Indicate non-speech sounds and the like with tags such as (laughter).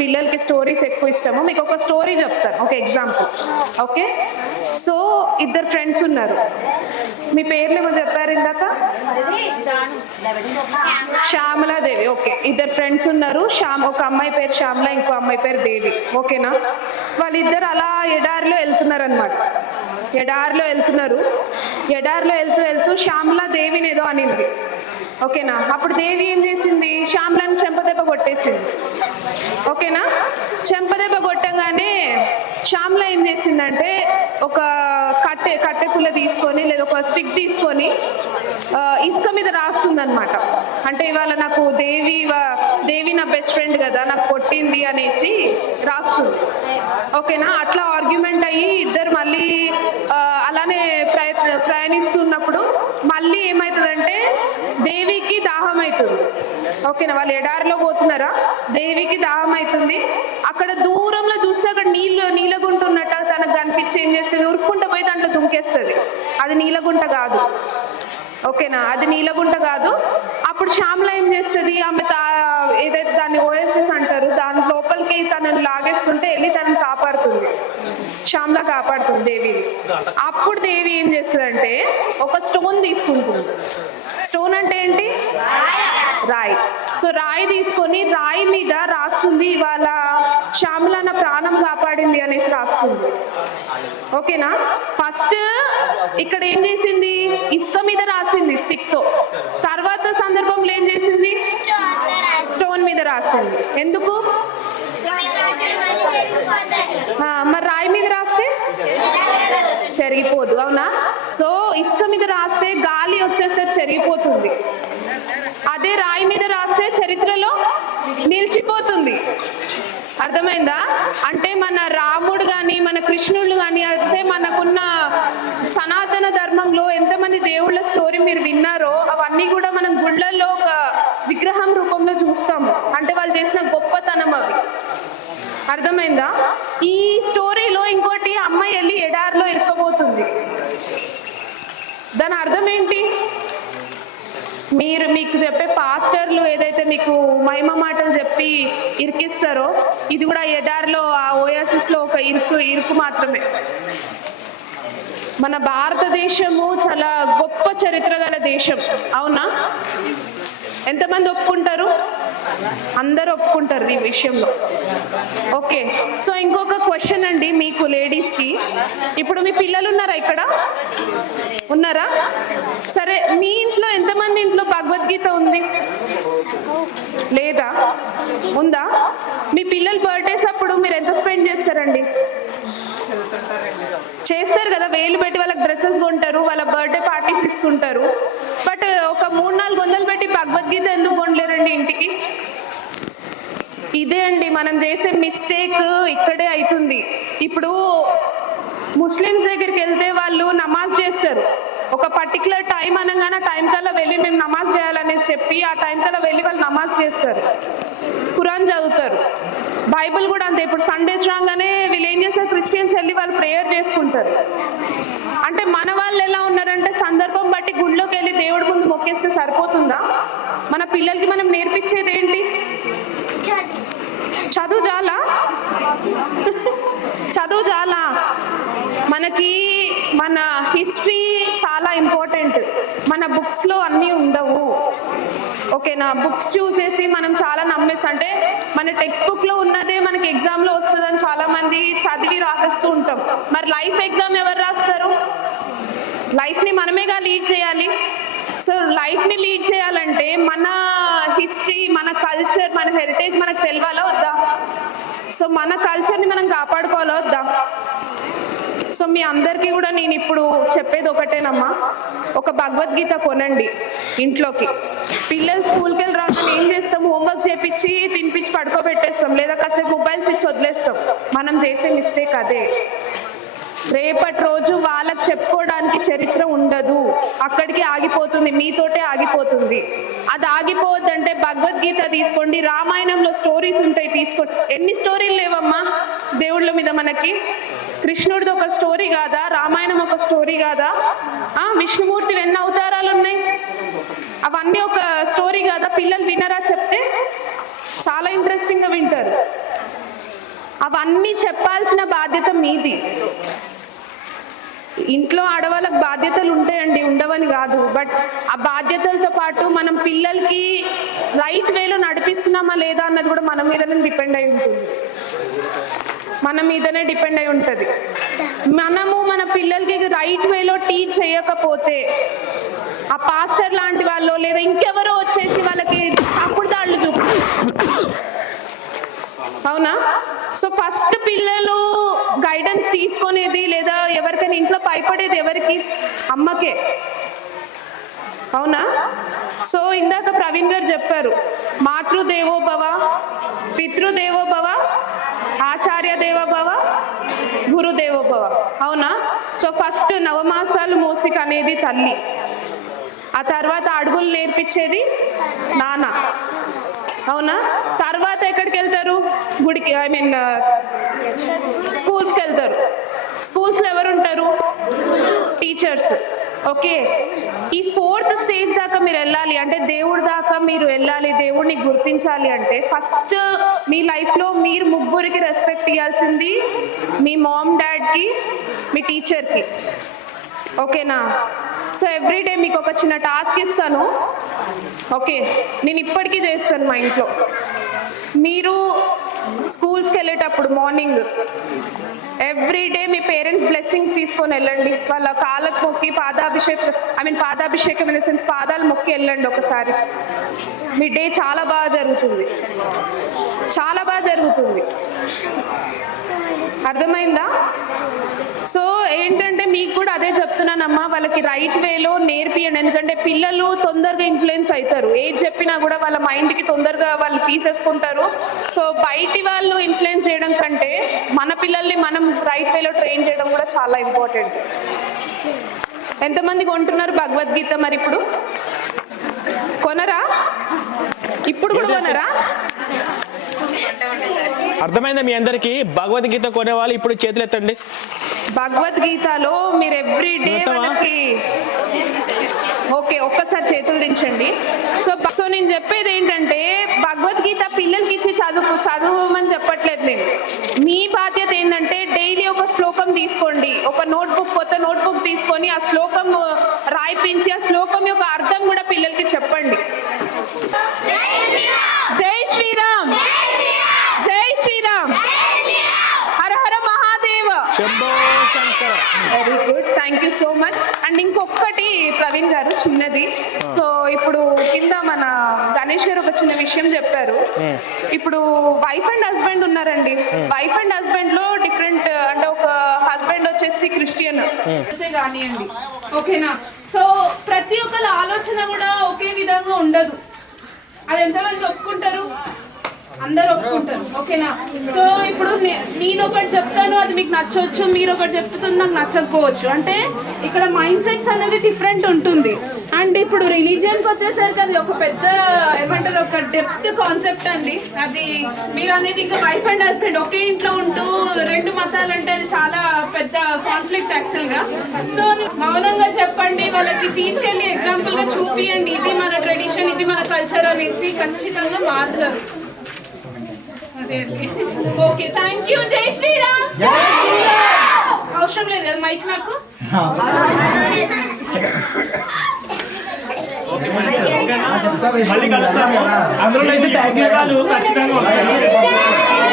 పిల్లలకి స్టోరీస్ ఎక్కువ ఇష్టము. మీకు ఒక స్టోరీ చెప్తాను. ఒక ఎగ్జాంపుల్ ఓకే సో ఇద్దరు ఫ్రెండ్స్ ఉన్నారు. మీ పేర్లు ఏమో చెప్పారు ఇందాక? శ్యామలాదేవి. ఓకే ఇద్దరు ఫ్రెండ్స్ ఉన్నారు. శ్యామ్ ఒక అమ్మాయి పేరు శ్యామల ఇంకో అమ్మాయి పేరు దేవి. ఓకేనా వాళ్ళిద్దరు అలా ఎడారిలో వెళ్తున్నారు అనమాట ఎడారిలో వెళ్తున్నారు. ఎడారిలో వెళ్తూ వెళ్తూ శ్యామల దేవిని ఏదో అనింది. ఓకేనా? అప్పుడు దేవి ఏం చేసింది? శ్యామలని చెంపదెబ్బ కొట్టేసింది. ఓకేనా? చెంపదెబ్బ కొట్టంగానే శ్యామ్ల ఏం చేసిందంటే ఒక కట్టె కట్టె పుల్ల తీసుకొని లేదా ఒక స్టిక్ తీసుకొని ఇసుక మీద రాస్తుంది అనమాట అంటే ఇవాళ నాకు దేవి దేవి నా బెస్ట్ ఫ్రెండ్ కదా నాకు కొట్టింది అనేసి రాస్తుంది. ఓకేనా? అట్లా ఆర్గ్యుమెంట్ అయ్యి ఇద్దరు మళ్ళీ అలానే ప్రయత్న ప్రయాణిస్తున్నప్పుడు మళ్ళీ ఏమైనా అవుతుంది ఓకేనా? వాళ్ళు ఎడారిలో పోతున్నారా? దేవికి దాహం అవుతుంది. అక్కడ దూరంలో చూస్తే అక్కడ నీళ్ళు నీలగుంట ఉన్నట్టు తనకు కనిపించి ఏం చేస్తుంది? ఉరుక్కుంట పోయి దాంట్లో దుంకేస్తుంది. అది నీలగుంట కాదు. ఓకేనా? అది నీలగుంట కాదు. అప్పుడు శ్యామల ఏం చేస్తుంది? ఆమె ఏదైతే దాన్ని ఓఎస్ఎస్ అంటారు. దాని లోపలికి తనని లాగేస్తుంటే వెళ్ళి తనని కాపాడుతుంది. శ్యామల కాపాడుతుంది దేవిని అప్పుడు దేవి ఏం చేస్తుందంటే ఒక స్టోన్ తీసుకుంటుంది. స్టోన్ అంటే ఏంటి? రాయి సో రాయి తీసుకొని రాయి మీద రాస్తుంది. ఇవాళ శ్యామలన్న ప్రాణం కాపాడింది అనేసి రాస్తుంది. ఓకేనా? ఫస్ట్ ఇక్కడ ఏం చేసింది? ఇసుక మీద రాసింది స్టిక్తో తర్వాత సందర్భంలో ఏం చేసింది? స్టోన్ మీద రాసింది. ఎందుకు? మరి రాయి మీద రాస్తే? చెరిగిపోదు. అవునా? సో ఇసుక మీద రాస్తే గాలి వచ్చేస్తే చెరిగిపోతుంది. అదే రాయి మీద రాస్తే చరిత్రలో నిలిచిపోతుంది. అర్థమైందా? అంటే మన రాముడు కానీ మన కృష్ణుడు కానీ అంటే మనకున్న సనాతన ధర్మంలో ఎంతమంది దేవుళ్ళ స్టోరీ మీరు విన్నారో అవన్నీ కూడా మనం గుళ్ళల్లో ఒక విగ్రహం రూపంలో చూస్తాము అంటే వాళ్ళు చేసిన గొప్పతనం అవి. అర్థమైందా? ఈ స్టోరీలో ఇంకోటి అమ్మాయి వెళ్ళి ఎడారిలో ఇరుక్కబోతుంది దాని అర్థం ఏంటి? మీరు మీకు చెప్పే పాస్టర్లు ఏదైతే మీకు మహిమ మాటలు చెప్పి ఇరికిస్తారో ఇది కూడా ఎడారిలో ఆ ఓయాసిస్లో ఒక ఇరుకు ఇరుకు మాత్రమే. మన భారతదేశము చాలా గొప్ప చరిత్ర గల దేశం. అవునా? ఎంతమంది ఒప్పుకుంటారు? అందరూ ఒప్పుకుంటారు ఈ విషయంలో. ఓకే. సో ఇంకో క్వశ్చన్ అండి మీకు లేడీస్కి ఇప్పుడు మీ పిల్లలు ఉన్నారా ఇక్కడ? ఉన్నారా? సరే మీ ఇంట్లో ఎంతమంది ఇంట్లో భగవద్గీత ఉంది? లేదా? ఉందా? మీ పిల్లలు బర్త్డేస్ అప్పుడు మీరు ఎంత స్పెండ్ చేస్తారండి? చేస్తారు కదా వేలు పెట్టి వాళ్ళకి డ్రెస్సెస్ కొంటారు వాళ్ళ బర్త్డే పార్టీస్ ఇస్తుంటారు. బట్ ఒక మూడు నాలుగు వందలు పెట్టి భగవద్గీత ఎందుకు కొనలేరండి ఇంటికి? ఇదే అండి మనం చేసే మిస్టేక్ ఇక్కడే అవుతుంది ఇప్పుడు ముస్లిమ్స్ దగ్గరికి వెళ్తే వాళ్ళు నమాజ్ చేస్తారు. ఒక పర్టికులర్ టైం అనగానే టైం కల్లా వెళ్ళి మేము నమాజ్ చేయాలనేసి చెప్పి ఆ టైం కల్లా వెళ్ళి వాళ్ళు నమాజ్ చేస్తారు. ఖురాన్ చదువుతారు. బైబిల్ కూడా అంతే. ఇప్పుడు సండేస్ రాగానే వీళ్ళు ఏం చేస్తారు? క్రిస్టియన్స్ వెళ్ళి వాళ్ళు ప్రేయర్ చేసుకుంటారు. అంటే మన వాళ్ళు ఎలా ఉన్నారంటే సందర్భం బట్టి గుడిలోకి వెళ్ళి దేవుడి ముందు మొక్కేస్తే సరిపోతుందా? మన పిల్లలకి మనం నేర్పించేది ఏంటి చదువు చాలా చదువు చాలా మనకి మన హిస్టరీ చాలా ఇంపార్టెంట్. మన బుక్స్లో అన్నీ ఉండవు. ఓకేనా? బుక్స్ చూసేసి మనం చాలా నమ్మేసి అంటే మన టెక్స్ట్ బుక్లో ఉన్నదే మనకి ఎగ్జామ్లో వస్తుందని చాలా మంది చదివి రాసేస్తూ ఉంటాం. మరి లైఫ్ ఎగ్జామ్ ఎవరు రాస్తారు? లైఫ్ని మనమేగా లీడ్ చేయాలి? సో లైఫ్ని లీడ్ చేయాలంటే మన హిస్టరీ మన కల్చర్ మన హెరిటేజ్ మనకు తెలియాలో వద్దా? సో మన కల్చర్ని మనం కాపాడుకోవాలా వద్దా? సో మీ అందరికీ కూడా నేను ఇప్పుడు చెప్పేది ఒకటేనమ్మా. ఒక భగవద్గీత కొనండి ఇంట్లోకి. పిల్లలు స్కూల్కి వెళ్ళి రాగానే ఏం చేస్తాం? హోంవర్క్ చేపించి తినిపించి పడుకోబెట్టేస్తాం. లేదా కాసేపు మొబైల్స్ ఇచ్చి వదిలేస్తాం. మనం చేసే మిస్టేక్ అదే. రేపటి రోజు వాళ్ళకి చెప్పుకోవడానికి చరిత్ర ఉండదు. అక్కడికి ఆగిపోతుంది మీతోటే ఆగిపోతుంది. అది ఆగిపోవద్దంటే భగవద్గీత తీసుకోండి రామాయణంలో స్టోరీస్ ఉంటాయి తీసుకోండి. ఎన్ని స్టోరీలు లేవమ్మా? దేవుళ్ళ మీద మనకి. కృష్ణుడిది ఒక స్టోరీ కాదా? రామాయణం ఒక స్టోరీ కాదా? ఆ, విష్ణుమూర్తి ఎన్ని అవతారాలు ఉన్నాయి? అవన్నీ ఒక స్టోరీ కాదా? పిల్లలు వినరా చెప్తే? చాలా ఇంట్రెస్టింగ్గా వింటారు. అవన్నీ చెప్పాల్సిన బాధ్యత మీది. ఇంట్లో ఆడవాళ్ళకి బాధ్యతలు ఉంటాయండి ఉండవని కాదు. బట్ ఆ బాధ్యతలతో పాటు మనం పిల్లలకి రైట్ వేలో నడిపిస్తున్నామా లేదా అన్నది కూడా మన మీదనే డిపెండ్ అయి ఉంటుంది. మన మీదనే డిపెండ్ అయి ఉంటుంది. మనము మన పిల్లలకి రైట్ వేలో టీచ్ చేయకపోతే ఆ పాస్టర్ లాంటి వాళ్ళు లేదా ఇంకెవరో వచ్చేసి వాళ్ళకి అప్పుడు దాళ్ళు చూపు అవునా? సో ఫస్ట్ పిల్లలు గైడెన్స్ తీసుకునేది లేదా ఎవరికైనా ఇంట్లో భయపడేది ఎవరికి? అమ్మకే. అవునా? సో ఇందాక ప్రవీణ్ గారు చెప్పారు మాతృదేవోభవ పితృదేవోభవ ఆచార్య దేవోభవ గురుదేవోభవ. అవునా? సో ఫస్ట్ నవమాసాలు మోసిక అనేది తల్లి. ఆ తర్వాత అడుగులు నేర్పించేది నాన్న. అవునా? తర్వాత ఎక్కడికి వెళ్తారు గుడికి ఐ మీన్ uh, స్కూల్స్కి వెళ్తారు స్కూల్స్లో ఎవరు ఉంటారు టీచర్స్. ఓకే. ఈ ఫోర్త్ స్టేజ్ దాకా మీరు వెళ్ళాలి. అంటే దేవుడి దాకా మీరు వెళ్ళాలి దేవుడిని గుర్తించాలి అంటే ఫస్ట్ మీ లైఫ్లో మీరు ముగ్గురికి రెస్పెక్ట్ ఇవ్వాల్సింది మీ మామ్ డాడ్కి మీ టీచర్కి. ఓకేనా? సో ఎవ్రీడే మీకు ఒక చిన్న టాస్క్ ఇస్తాను. ఓకే నేను ఇప్పటికీ చేస్తాను మా ఇంట్లో. మీరు స్కూల్స్కి వెళ్ళేటప్పుడు మార్నింగ్ ఎవ్రీడే మీ పేరెంట్స్ బ్లెస్సింగ్స్ తీసుకొని వెళ్ళండి. వాళ్ళ కాళ్ళకు మొక్కి పాదాభిషేకం ఐ మీన్ పాదాభిషేకం ఇన్ సెన్స్ పాదాలు మొక్కి వెళ్ళండి ఒకసారి. మీ డే చాలా బాగా జరుగుతుంది. చాలా బాగా జరుగుతుంది. అర్థమైందా? మీకు కూడా అదే చెప్తున్నానమ్మా వాళ్ళకి రైట్ వేలో నేర్పియండి. ఎందుకంటే పిల్లలు తొందరగా ఇన్ఫ్లుయెన్స్ అవుతారు ఏది చెప్పినా కూడా వాళ్ళ మైండ్కి తొందరగా వాళ్ళు తీసేసుకుంటారు. సో బయటి వాళ్ళు ఇన్ఫ్లుయెన్స్ చేయడం కంటే మన పిల్లల్ని మనం రైట్ వేలో ట్రైన్ చేయడం కూడా చాలా ఇంపార్టెంట్ ఎంతమంది కొంటున్నారు భగవద్గీత మరి ఇప్పుడు? కొనరా? ఇప్పుడు కూడా కొనరా? అర్థమైందా మీ అందరికి? భగవద్గీత కొనేవాళ్ళు ఇప్పుడు చేతులు ఎత్తండి. భగవద్గీతలో మీరు ఎవ్రీ డే ఓకే ఒక్కసారి చేతులు దించండి. సో సో నేను చెప్పేది ఏంటంటే భగవద్గీత పిల్లలకి ఇచ్చి చదువు చదువుమని చెప్పట్లేదు నేను. మీ బాధ్యత ఏంటంటే డైలీ ఒక శ్లోకం తీసుకోండి. ఒక నోట్బుక్ కొత్త నోట్బుక్ తీసుకొని ఆ శ్లోకం రాయిపించి ఆ శ్లోకం యొక్క అర్థం కూడా పిల్లలకి చెప్పండి జై శ్రీరామ్ జై శ్రీరామ్ హర హర Mahadeva Shambho Shankara very good thank you so much and ఇంకొకటి ప్రవీణ్ గారు చిన్నది సో ఇప్పుడు కింద మన గణేష్ గారు ఒక చిన్న విషయం చెప్పారు. ఇప్పుడు వైఫ్ అండ్ హస్బెండ్ ఉన్నారండి. వైఫ్ అండ్ హస్బెండ్లో డిఫరెంట్ అంటే ఒక హస్బెండ్ వచ్చేసి క్రిస్టియన్ కానివ్వండి ఓకేనా? సో ప్రతి ఒక్కరి ఆలోచన కూడా ఒకే విధంగా ఉండదు. అది ఎంతమంది ఒప్పుకుంటారు? అందరు ఒప్పుకుంటారు. ఓకేనా? సో ఇప్పుడు నేను ఒకటి చెప్తాను అది మీకు నచ్చవచ్చు మీరు ఒకటి చెప్తుంది నాకు నచ్చకపోవచ్చు. అంటే ఇక్కడ మైండ్ సెట్స్ అనేది డిఫరెంట్ ఉంటుంది. అండ్ ఇప్పుడు రిలీజియన్కి వచ్చేసరికి అది ఒక పెద్ద ఏమంటారు ఒక డెప్త్ కాన్సెప్ట్ అండి. అది మీరు అనేది ఇంకా వైఫ్ అండ్ హస్బెండ్ ఒకే ఇంట్లో ఉంటూ రెండు మతాలు అంటే అది చాలా పెద్ద కాన్ఫ్లిక్ట్ యాక్చువల్గా సో మౌనంగా చెప్పండి వాళ్ళకి తీసుకెళ్ళి ఎగ్జాంపుల్గా చూపియండి. ఇది మన ట్రెడిషన్ ఇది మన కల్చర్ అనేసి ఖచ్చితంగా మారుతారు. అదే అండి. ఓకే థ్యాంక్ యూ జై శ్రీరామ్. అవసరం లేదు కదా మైక్ నాకు? (laughs) మళ్ళీ కలుస్తాము. అందులో అయితే ఖచ్చితంగా వస్తాను